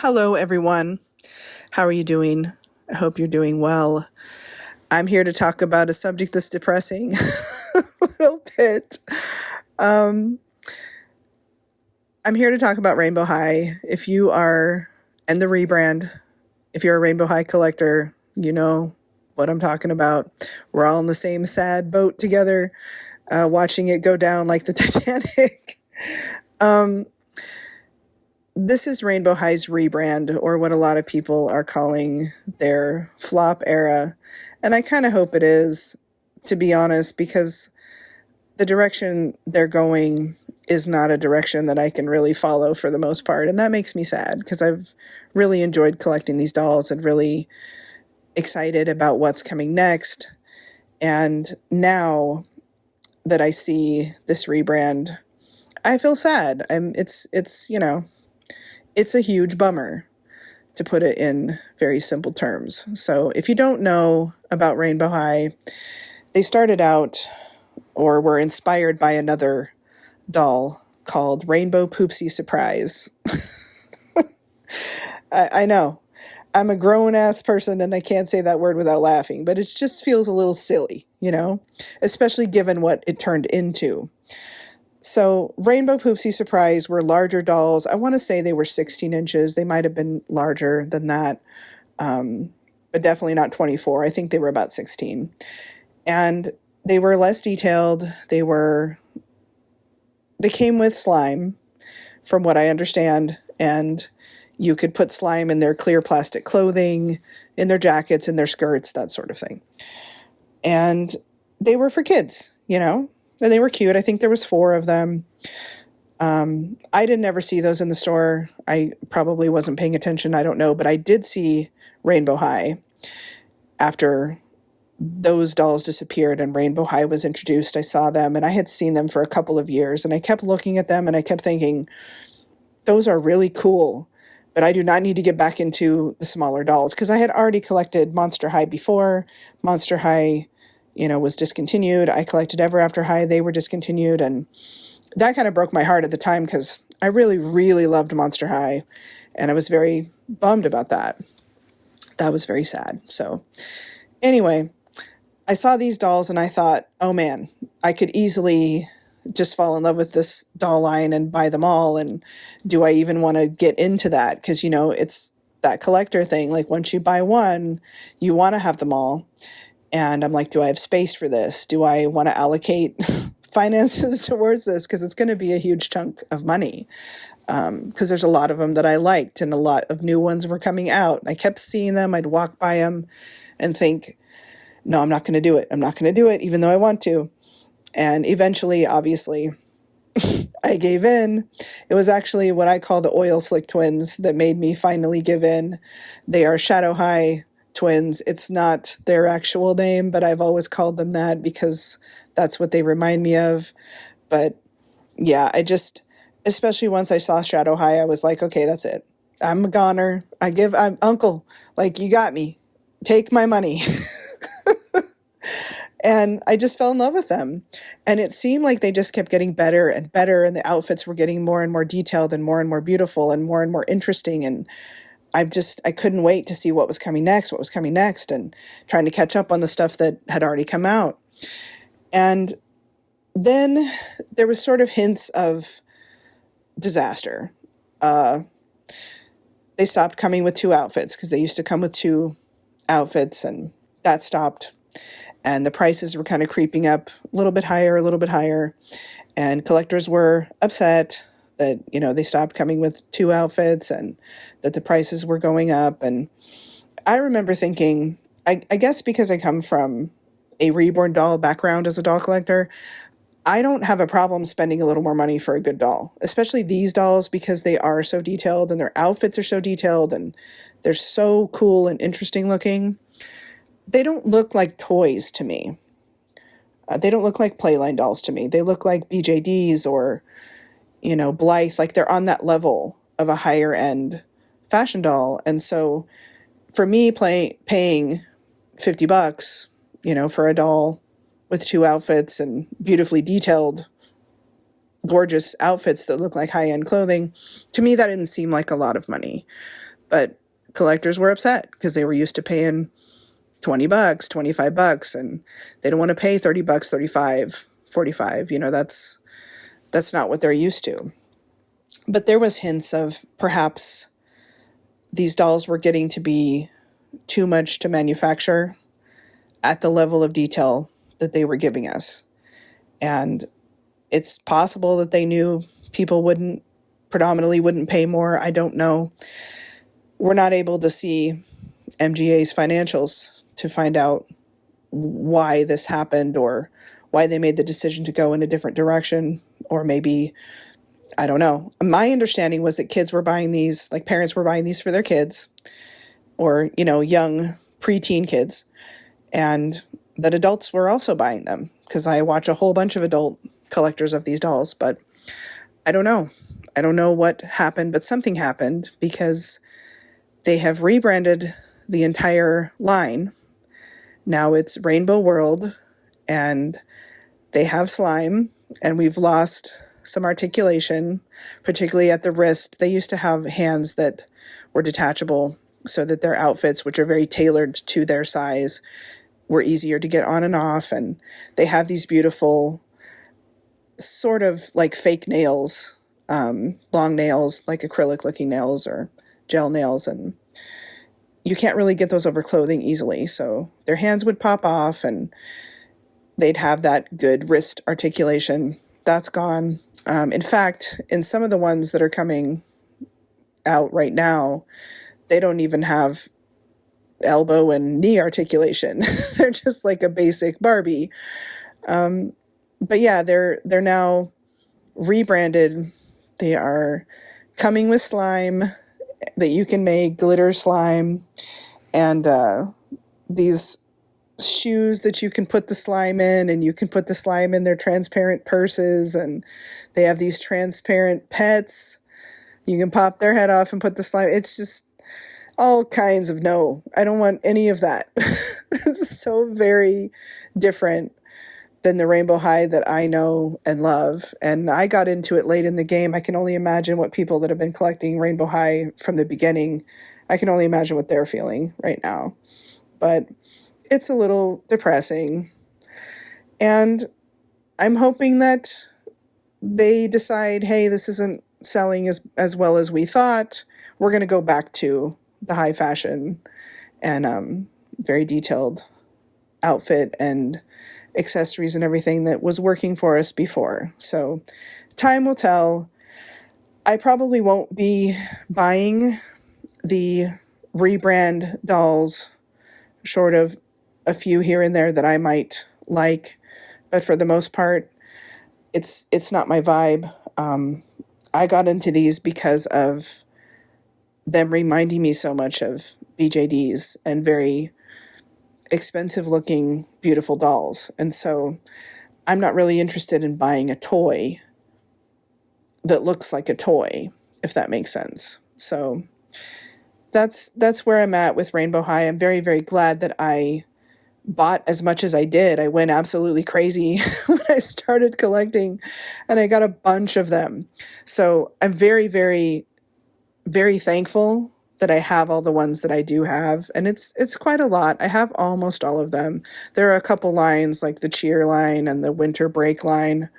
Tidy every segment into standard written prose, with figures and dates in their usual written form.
Hello, everyone. How are you doing? I hope you're doing well. I'm here to talk about a subject that's depressing a little bit. Um, I'm here to talk about Rainbow High. If you are, and the rebrand, if you're a Rainbow High collector, you know what I'm talking about. We're all in the same sad boat together, watching it go down like the Titanic. This is Rainbow High's rebrand, or what a lot of people are calling their flop era. And I kind of hope it is, to be honest, because the direction they're going is not a direction that I can really follow for the most part. And that makes me sad, because I've really enjoyed collecting these dolls and really excited about what's coming next. And now that I see this rebrand, I feel sad. It's a huge bummer, to put it in very simple terms. So if you don't know about Rainbow High, they started out, or were inspired by, another doll called Rainbow Poopsie Surprise. I know. I'm a grown-ass person and I can't say that word without laughing, but it just feels a little silly, especially given what it turned into. So Rainbow Poopsie Surprise were larger dolls. I want to say they were 16 inches. They might have been larger than that, but definitely not 24. I think they were about 16. And they were less detailed. They came with slime, from what I understand, and you could put slime in their clear plastic clothing, in their jackets, in their skirts, that sort of thing. And they were for kids, and they were cute. I think there was 4 of them. I didn't ever see those in the store. I probably wasn't paying attention. I don't know. But I did see Rainbow High after those dolls disappeared and Rainbow High was introduced. I saw them and I had seen them for a couple of years. And I kept looking at them and I kept thinking, those are really cool. But I do not need to get back into the smaller dolls, because I had already collected Monster High before. Monster High was discontinued. I collected Ever After High. They were discontinued. And that kind of broke my heart at the time, because I really, really loved Monster High. And I was very bummed about that. That was very sad. So anyway, I saw these dolls and I thought, oh man, I could easily just fall in love with this doll line and buy them all. And do I even want to get into that? Because, it's that collector thing. Like, once you buy one, you want to have them all. And I'm like, do I have space for this? Do I want to allocate finances towards this? Because it's going to be a huge chunk of money. Because there's a lot of them that I liked and a lot of new ones were coming out. I kept seeing them. I'd walk by them and think, no, I'm not going to do it. I'm not going to do it, even though I want to. And eventually, obviously, I gave in. It was actually what I call the oil slick twins that made me finally give in. They are Shadow High twins. It's not their actual name, but I've always called them that because that's what they remind me of. But yeah, especially once I saw Shadow High, I was like, okay, that's it. I'm a goner. I'm uncle. Like, you got me. Take my money. And I just fell in love with them. And it seemed like they just kept getting better and better. And the outfits were getting more and more detailed and more beautiful and more interesting. And I couldn't wait to see what was coming next, and trying to catch up on the stuff that had already come out. And then there was sort of hints of disaster. They stopped coming with 2 outfits, because they used to come with 2 outfits, and that stopped. And the prices were kind of creeping up a little bit higher. And collectors were upset that, they stopped coming with 2 outfits and that the prices were going up. And I remember thinking, I guess because I come from a reborn doll background as a doll collector, I don't have a problem spending a little more money for a good doll, especially these dolls, because they are so detailed and their outfits are so detailed and they're so cool and interesting looking. They don't look like toys to me. They don't look like Playline dolls to me. They look like BJDs or, Blythe. Like, they're on that level of a higher end fashion doll. And so for me, paying $50, for a doll with 2 outfits and beautifully detailed, gorgeous outfits that look like high-end clothing, to me, that didn't seem like a lot of money. But collectors were upset because they were used to paying $20, $25, and they don't want to pay $30, 35, 45. That's not what they're used to. But there was hints of perhaps these dolls were getting to be too much to manufacture at the level of detail that they were giving us. And it's possible that they knew people predominantly wouldn't pay more. I don't know. We're not able to see MGA's financials to find out why this happened or why they made the decision to go in a different direction, or maybe, I don't know. My understanding was that kids were buying these, like parents were buying these for their kids, or, young preteen kids, and that adults were also buying them, because I watch a whole bunch of adult collectors of these dolls. But I don't know. I don't know what happened, but something happened, because they have rebranded the entire line. Now it's Rainbow World, and they have slime, and we've lost some articulation, particularly at the wrist. They used to have hands that were detachable so that their outfits, which are very tailored to their size, were easier to get on and off. And they have these beautiful sort of like fake nails, long nails, like acrylic looking nails or gel nails. And you can't really get those over clothing easily. So their hands would pop off and they'd have that good wrist articulation. That's gone. In fact, in some of the ones that are coming out right now, they don't even have elbow and knee articulation. They're just like a basic Barbie. But yeah, they're now rebranded. They are coming with slime that you can make, glitter slime, and these shoes that you can put the slime in, and you can put the slime in their transparent purses, and they have these transparent pets. You can pop their head off and put the slime. It's just all kinds of no. I don't want any of that. It's so very different than the Rainbow High that I know and love. And I got into it late in the game. I can only imagine what people that have been collecting Rainbow High from the beginning, I can only imagine what they're feeling right now. But it's a little depressing. And I'm hoping that they decide, hey, this isn't selling as well as we thought. We're going to go back to the high fashion and very detailed outfit and accessories and everything that was working for us before. So time will tell. I probably won't be buying the rebrand dolls, short of a few here and there that I might like, but for the most part, it's not my vibe. I got into these because of them reminding me so much of BJDs and very expensive looking, beautiful dolls. And so I'm not really interested in buying a toy that looks like a toy, if that makes sense. So that's where I'm at with Rainbow High. I'm very, very glad that I bought as much as I did. I went absolutely crazy when I started collecting, and I got a bunch of them. So I'm very, very, very thankful that I have all the ones that I do have, and it's quite a lot. I have almost all of them. There are a couple lines, like the cheer line and the winter break line,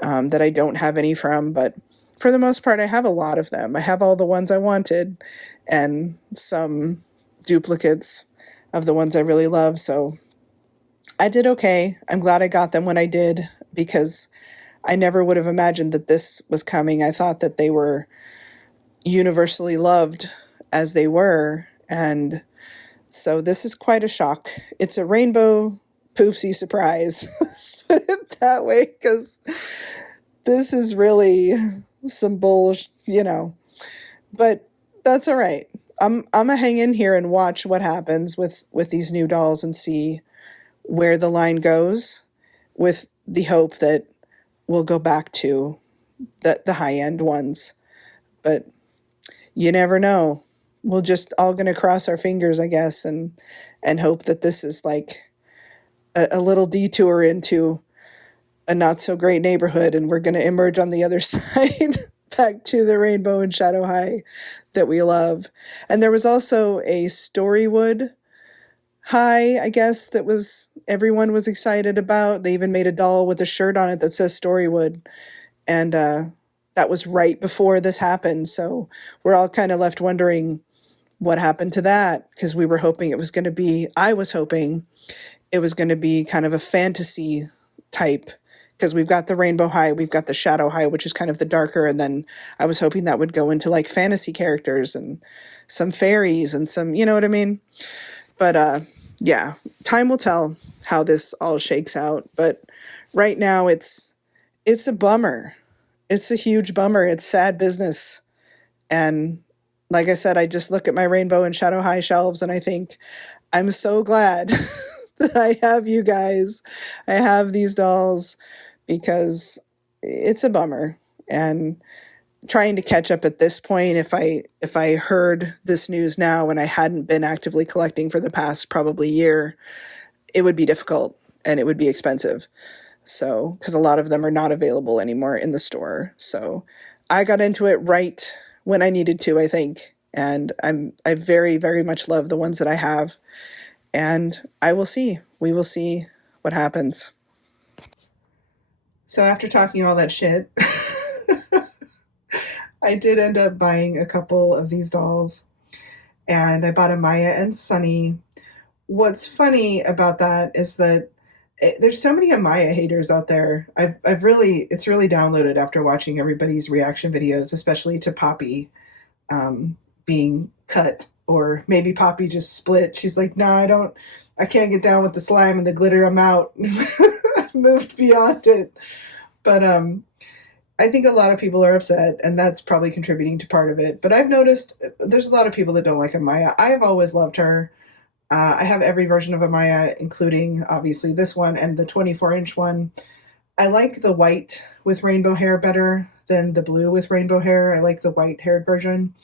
that I don't have any from, but for the most part, I have a lot of them. I have all the ones I wanted, and some duplicates of the ones I really love, so I did okay. I'm glad I got them when I did, because I never would have imagined that this was coming. I thought that they were universally loved as they were, and so this is quite a shock. It's a rainbow poopsie surprise, let's put it that way, because this is really some bullshit, but that's all right. I'm gonna hang in here and watch what happens with these new dolls and see where the line goes, with the hope that we'll go back to the high-end ones. But you never know. We're just all going to cross our fingers, I guess, and hope that this is like a little detour into a not so great neighborhood, and we're going to emerge on the other side back to the Rainbow and Shadow High that we love. And there was also a Storywood High, I guess, that was everyone was excited about. They even made a doll with a shirt on it that says Storywood. And that was right before this happened. So we're all kind of left wondering what happened to that, because we were hoping it was going to be, I was hoping it was going to be kind of a fantasy type, because we've got the Rainbow High, we've got the Shadow High, which is kind of the darker, and then I was hoping that would go into like fantasy characters and some fairies and some, you know what I mean? But yeah, time will tell how this all shakes out. But right now it's a bummer. It's a huge bummer. It's sad business. And like I said, I just look at my Rainbow and Shadow High shelves and I think, I'm so glad that I have you guys. I have these dolls, because it's a bummer. And trying to catch up at this point, if I heard this news now and I hadn't been actively collecting for the past probably year, it would be difficult and it would be expensive. So, because a lot of them are not available anymore in the store. So I got into it right when I needed to, I think. And I very, very much love the ones that I have. And we will see what happens. So after talking all that shit, I did end up buying a couple of these dolls. And I bought Amaya and Sunny. What's funny about that is that there's so many Amaya haters out there. It's really downloaded after watching everybody's reaction videos, especially to Poppy being cut, or maybe Poppy just split. She's like, no, I can't get down with the slime and the glitter. I'm out. Moved beyond it. But I think a lot of people are upset, and that's probably contributing to part of it. But I've noticed there's a lot of people that don't like Amaya. I have always loved her. I have every version of Amaya, including obviously this one and the 24-inch one. I like the white with rainbow hair better than the blue with rainbow hair. I like the white-haired version.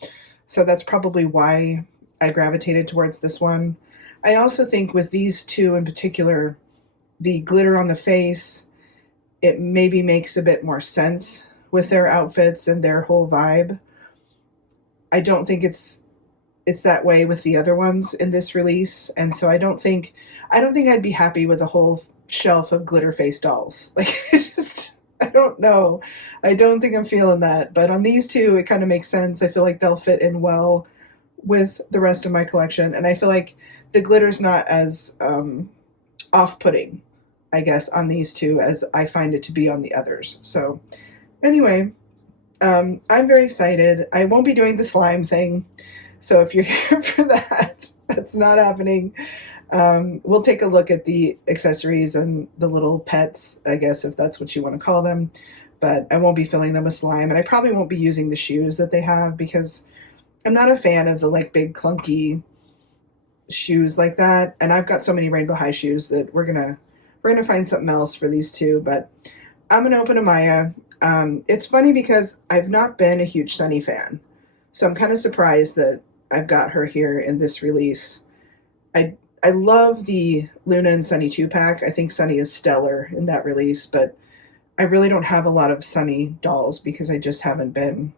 So that's probably why I gravitated towards this one. I also think with these two in particular, the glitter on the face, it maybe makes a bit more sense with their outfits and their whole vibe. I don't think it's that way with the other ones in this release, and so I don't think I'd be happy with a whole shelf of glitter face dolls. Like, I don't know. I don't think I'm feeling that. But on these two, it kind of makes sense. I feel like they'll fit in well with the rest of my collection, and I feel like the glitter's not as off-putting, I guess, on these two as I find it to be on the others. So anyway, I'm very excited. I won't be doing the slime thing. So if you're here for that, that's not happening. We'll take a look at the accessories and the little pets, I guess, if that's what you want to call them. But I won't be filling them with slime. And I probably won't be using the shoes that they have, because I'm not a fan of the like big clunky shoes like that. And I've got so many Rainbow High shoes that we're gonna find something else for these two. But I'm gonna open Amaya. It's funny because I've not been a huge Sunny fan. So I'm kind of surprised that I've got her here in this release. I love the Luna and Sunny 2-pack. I think Sunny is stellar in that release, but I really don't have a lot of Sunny dolls because I just haven't been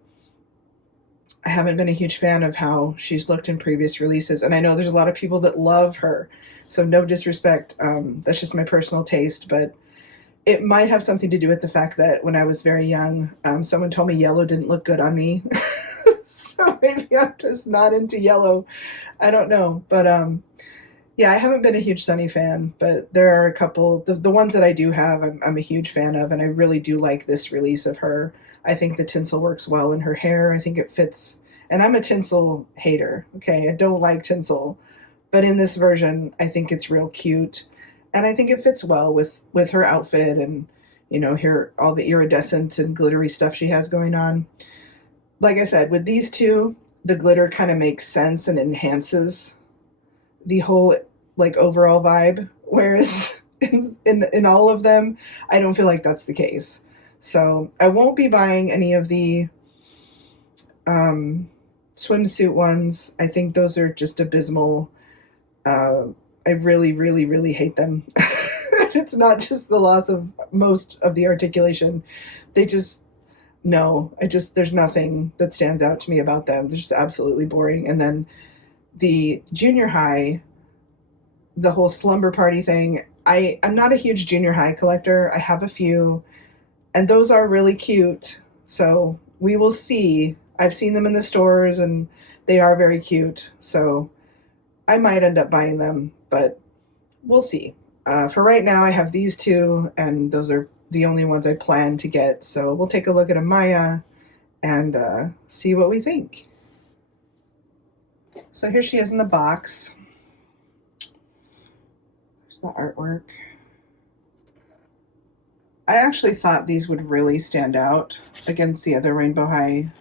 a huge fan of how she's looked in previous releases. And I know there's a lot of people that love her, so no disrespect. That's just my personal taste, but it might have something to do with the fact that when I was very young, someone told me yellow didn't look good on me. So maybe I'm just not into yellow. I don't know. But yeah, I haven't been a huge Sunny fan, but there are a couple. The ones that I do have, I'm a huge fan of, and I really do like this release of her. I think the tinsel works well in her hair. I think it fits. And I'm a tinsel hater, okay? I don't like tinsel. But in this version, I think it's real cute. And I think it fits well with her outfit and, you know, all the iridescent and glittery stuff she has going on. Like I said, with these two, the glitter kind of makes sense and enhances the whole, like, overall vibe. Whereas in all of them, I don't feel like that's the case. So I won't be buying any of the swimsuit ones. I think those are just abysmal. I really, really, really hate them. It's not just the loss of most of the articulation. They just, no, there's nothing that stands out to me about them. They're just absolutely boring. And then the junior high, the whole slumber party thing, I'm not a huge junior high collector. I have a few, and those are really cute. So we will see. I've seen them in the stores and they are very cute. So I might end up buying them, but we'll see. For right now, I have these two, and those are the only ones I plan to get. So we'll take a look at Amaya and see what we think. So here she is in the box. There's the artwork. I actually thought these would really stand out against the other Rainbow High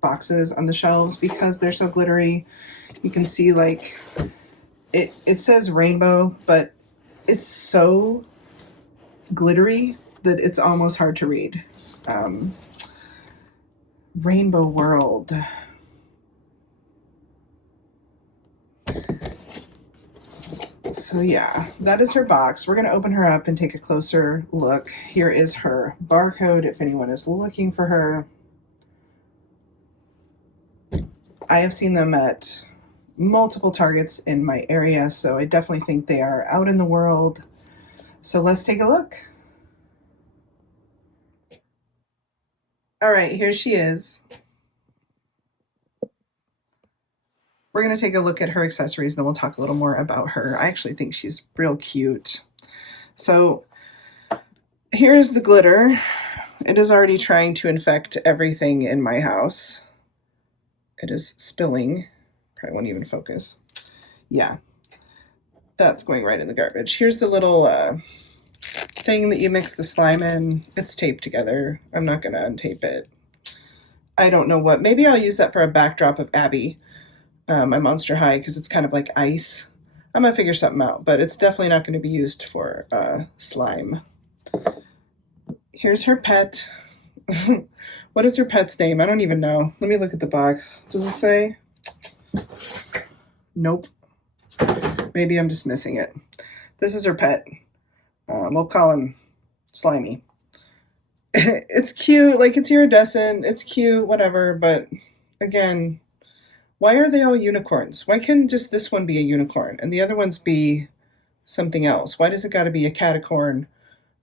boxes on the shelves because they're so glittery. You can see like it says rainbow, but it's so glittery that it's almost hard to read. Rainbow World. So yeah, that is her box. We're going to open her up and take a closer look. Here is her barcode if anyone is looking for her. I have seen them at multiple Targets in my area, so I definitely think they are out in the world. So let's take a look. All right, here she is. We're going to take a look at her accessories, and then we'll talk a little more about her. I actually think she's real cute. So here's the glitter. It is already trying to infect everything in my house. It is spilling. Probably won't even focus. Yeah, that's going right in the garbage. Here's the little thing that you mix the slime in. It's taped together. I'm not going to untape it. I don't know what. Maybe I'll use that for a backdrop of Abby, my Monster High, because it's kind of like ice. I'm going to figure something out, but it's definitely not going to be used for slime. Here's her pet. What is her pet's name? I don't even know. Let me look at the box. Does it say? Nope. Maybe I'm just missing it. This is her pet. We'll call him Slimy. It's cute. Like, it's iridescent. It's cute, whatever. But again, why are they all unicorns? Why couldn't just this one be a unicorn and the other ones be something else? Why does it got to be a catacorn,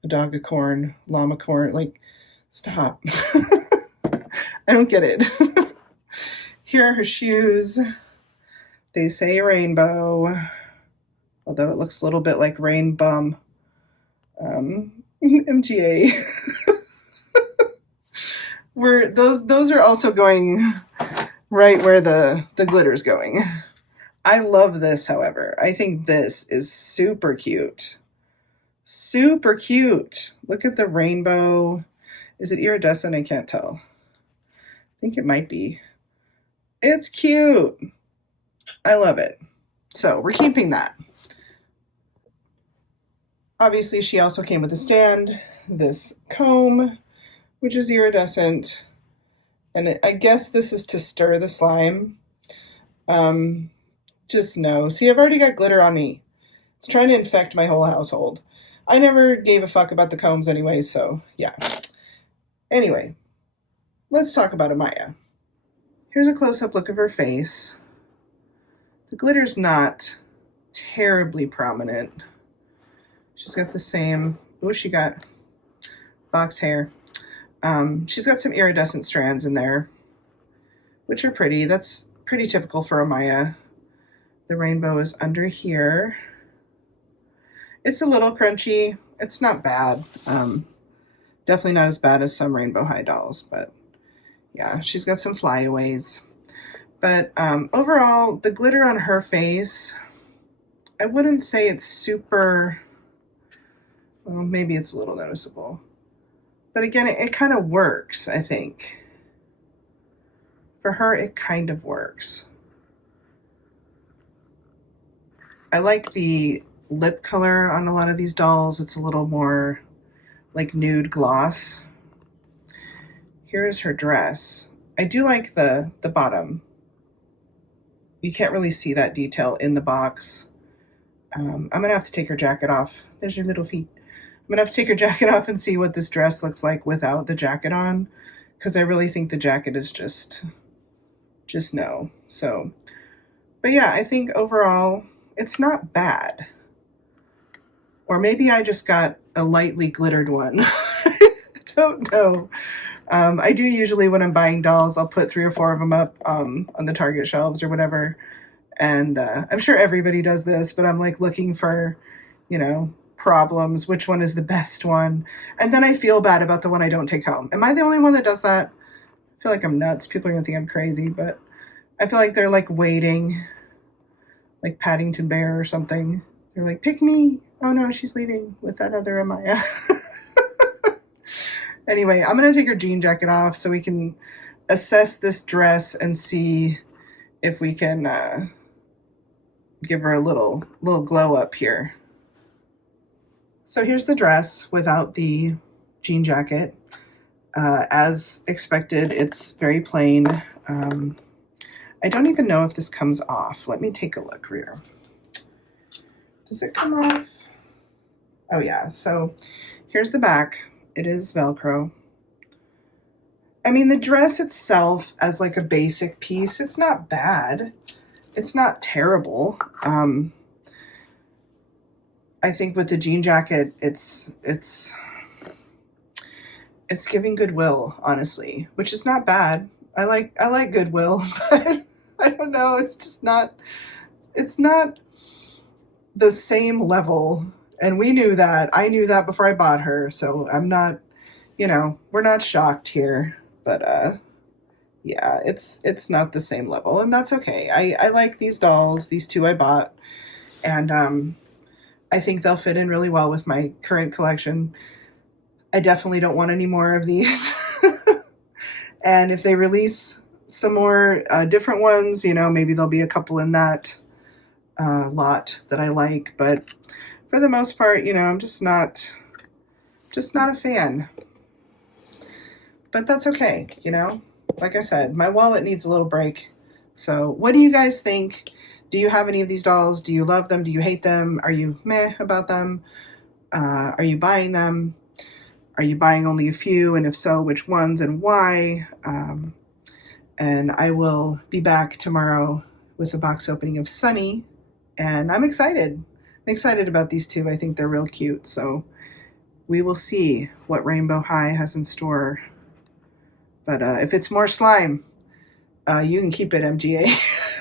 a dogacorn, llamacorn? Like, stop. I don't get it. Here are her shoes. They say rainbow, although it looks a little bit like rain bum. MGA. Those are also going right where the glitter's going. I love this, however. I think this is super cute. Super cute. Look at the rainbow. Is it iridescent? I can't tell. I think it might be. It's cute. I love it. So we're keeping that. Obviously, she also came with a stand, this comb, which is iridescent. And I guess this is to stir the slime. Just no. See, I've already got glitter on me. It's trying to infect my whole household. I never gave a fuck about the combs anyway, so yeah. Anyway, let's talk about Amaya. Here's a close-up look of her face. The glitter's not terribly prominent. She's got the same, she got box hair. She's got some iridescent strands in there, which are pretty. That's pretty typical for Amaya. The rainbow is under here. It's a little crunchy. It's not bad. Definitely not as bad as some Rainbow High dolls, but yeah, she's got some flyaways. But overall, the glitter on her face, I wouldn't say it's super, well, maybe it's a little noticeable. But again, it kind of works, I think. For her, it kind of works. I like the lip color on a lot of these dolls. It's a little more like nude gloss. Here's her dress. I do like the bottom. You can't really see that detail in the box. I'm gonna have to take her jacket off. There's her little feet. I'm gonna have to take her jacket off and see what this dress looks like without the jacket on, because I really think the jacket is just no. So, but yeah, I think overall it's not bad. Or maybe I just got a lightly glittered one. I don't know. I do usually, when I'm buying dolls, I'll put 3 or 4 of them up on the Target shelves or whatever. And I'm sure everybody does this, but I'm like looking for, you know, problems. Which one is the best one? And then I feel bad about the one I don't take home. Am I the only one that does that? I feel like I'm nuts. People are going to think I'm crazy, but I feel like they're like waiting, like Paddington Bear or something. They're like, pick me. Oh no, she's leaving with that other Amaya. Anyway, I'm going to take her jean jacket off so we can assess this dress and see if we can give her a little glow up here. So here's the dress without the jean jacket. As expected, it's very plain. I don't even know if this comes off. Let me take a look here. Does it come off? Oh yeah, so here's the back. It is Velcro. I mean, the dress itself as like a basic piece, it's not bad. It's not terrible. I think with the jean jacket, it's giving Goodwill, honestly, which is not bad. I like Goodwill, but I don't know. It's just not. It's not the same level, and we knew that. I knew that before I bought her, so I'm not. You know, we're not shocked here, but yeah, it's not the same level, and that's okay. I like these dolls. These 2 I bought, and I think they'll fit in really well with my current collection. I definitely don't want any more of these. And if they release some more different ones, you know, maybe there'll be a couple in that lot that I like. But for the most part, you know, I'm just not a fan. But that's okay, you know. Like I said, my wallet needs a little break. So what do you guys think? Do you have any of these dolls? Do you love them? Do you hate them? Are you meh about them? Are you buying them? Are you buying only a few? And if so, which ones and why? And I will be back tomorrow with a box opening of Sunny. And I'm excited. I'm excited about these 2. I think they're real cute. So we will see what Rainbow High has in store. But if it's more slime, you can keep it, MGA.